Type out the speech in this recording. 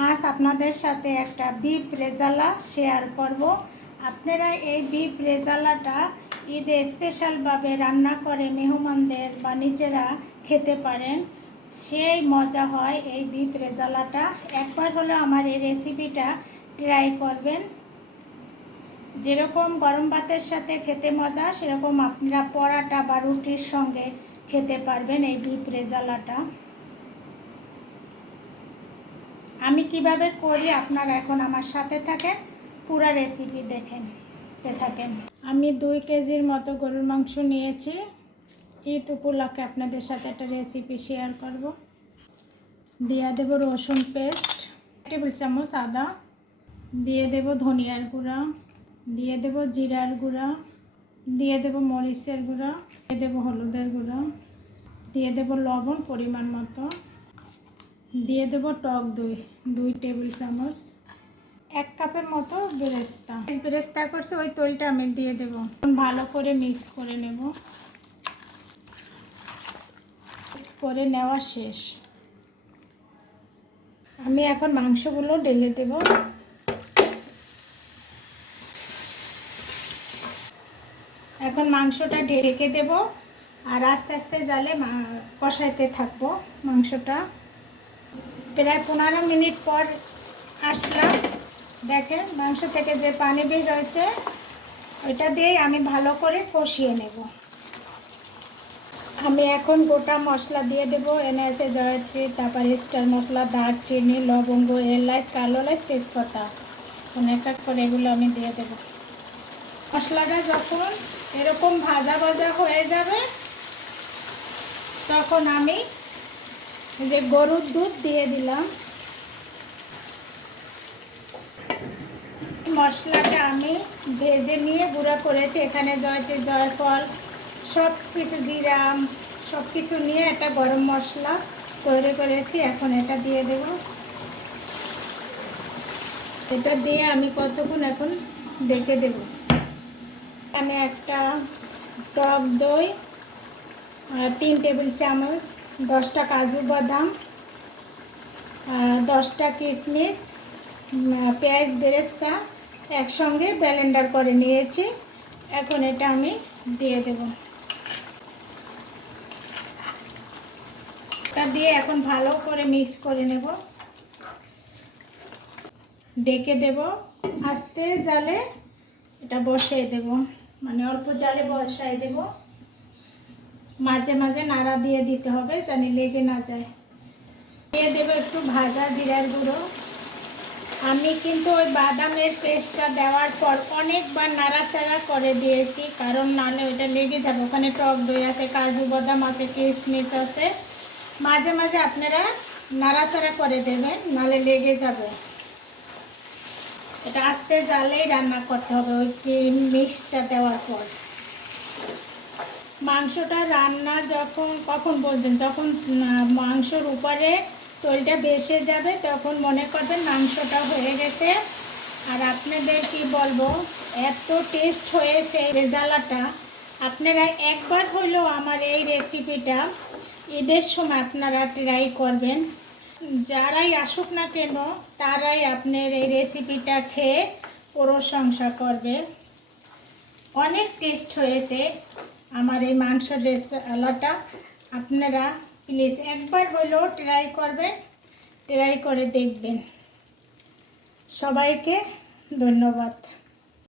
আজ আপনাদের সাথে একটা বিপ রেজালা শেয়ার করব। আপনারা এই বিপ রেজালাটা ঈদে স্পেশালভাবে রান্না করে মেহমানদের বা নিজেরা খেতে পারেন। সেই মজা হয় এই বিপ রেজালাটা। একবার হলে আমার এই রেসিপিটা ট্রাই করবেন। যেরকম গরম ভাতের সাথে খেতে মজা, সেরকম আপনারা পরাটা বা রুটির সঙ্গে খেতে পারবেন এই বিপ রেজালাটা। আমি কীভাবে করি? আপনারা এখন আমার সাথে থাকেন। পুরো রেসিপি দেখেন থাকেন। আমি দুই কেজির মতো গরুর মাংস নিয়েছি। ঈদ উপলক্ষে আপনাদের সাথে একটা রেসিপি শেয়ার করব। দিয়ে দেব রসুন পেস্ট টেবিল চামচ আদা। দিয়ে দেব ধনিয়ার গুঁড়া। দিয়ে দেব জিরার গুঁড়া। দিয়ে দেব মরিচের গুঁড়া। দিয়ে দেব হলুদের গুঁড়া। দিয়ে দেব লবণ পরিমাণ মতো। দিয়ে দেব টক দই, দুই টেবিল চামচ, এক কাপের মতো বেরেস্তা। বেরেস্তা করছে, ওই তৈলটা আমি দিয়ে দেব। ভালো করে মিক্স করে নেব। মিক্স করে নেওয়া শেষ। আমি এখন মাংসগুলো ঢেলে দেব। এখন মাংসটা ঢেকে দেব। আর আস্তে আস্তে জালে কষাইতে থাকব মাংসটা। প্রায় পনেরো মিনিট পর আসলাম। দেখেন, মাংস থেকে যে পানি বের রয়েছে ওইটা দিয়েই আমি ভালো করে কষিয়ে নেব। আমি এখন গোটা মশলা দিয়ে দেবো এনে জয়ত্রী, তারপর স্টার মশলা, দারচিনি, লবঙ্গ এলাচ কালো এলাচ তেজপাতা। অনেক এক করে এগুলো আমি দিয়ে দেবো। মশলাটা যখন এরকম ভাজা ভাজা হয়ে যাবে, তখন আমি যে গরুর দুধ দিয়ে দিলাম। মশলাটা আমি ভেজে নিয়ে গুঁড়া করেছি। এখানে জয়তে জয়ফল সব কিছু জিরা সব কিছু নিয়ে একটা গরম মশলা তৈরি করেছি। এখন এটা দিয়ে দেব। এটা দিয়ে আমি কতক্ষণ এখন ডেকে দেব? এখানে একটা টক দই তিন টেবিল চামচ, দশটা কাজু বাদাম দশটা কিশমিশ পেঁয়াজ বেরেস্তা একসঙ্গে ব্যালেন্ডার করে নিয়েছি। এখন এটা আমি দিয়ে দেব। এটা দিয়ে এখন ভালো করে মিক্স করে নেব। ডেকে দেব। আস্তে জালে এটা বসিয়ে দেব। মানে অল্প জালে বসাই দেবো। মাঝে মাঝে নাড়া দিয়ে দিতে হবে জানি লেগে না যায়। দিয়ে দেবো একটু ভাজা জিরার গুঁড়ো। আমি কিন্তু ওই বাদামের পেস্টটা দেওয়ার পর অনেকবার নাড়াচাড়া করে দিয়েছি, কারণ নালে ওইটা লেগে যাবে। ওখানে টক দই আছে, কাজু বাদাম আছে কিশমিশ আছে। মাঝে মাঝে আপনারা নাড়াচাড়া করে দেবেন, নালে লেগে যাবে। এটা আস্তে জালেই রান্না করতে হবে, ওই মিক্সটা দেওয়ার পর। মাংসটা রান্না যখন, কখন বলবেন? যখন মাংসর উপরে তৈলটা বেসে যাবে, তখন মনে করবেন মাংসটা হয়ে গেছে। আর আপনাদের কি বলব? এত টেস্ট হয়েছে রেজালাটা। আপনারা একবার হলেও আমার এই রেসিপিটা ঈদের সময় আপনারা ট্রাই করবেন। যারাই আসুক না কেন, তারাই আপনার এই রেসিপিটা খেয়ে প্রশংসা করবে। অনেক টেস্ট হয়েছে। আমার এই মাংসের রেসালাটা আপনারা প্লিজ একবার হলেও ট্রাই করবেন ট্রাই করে দেখবেন। সবাইকে ধন্যবাদ।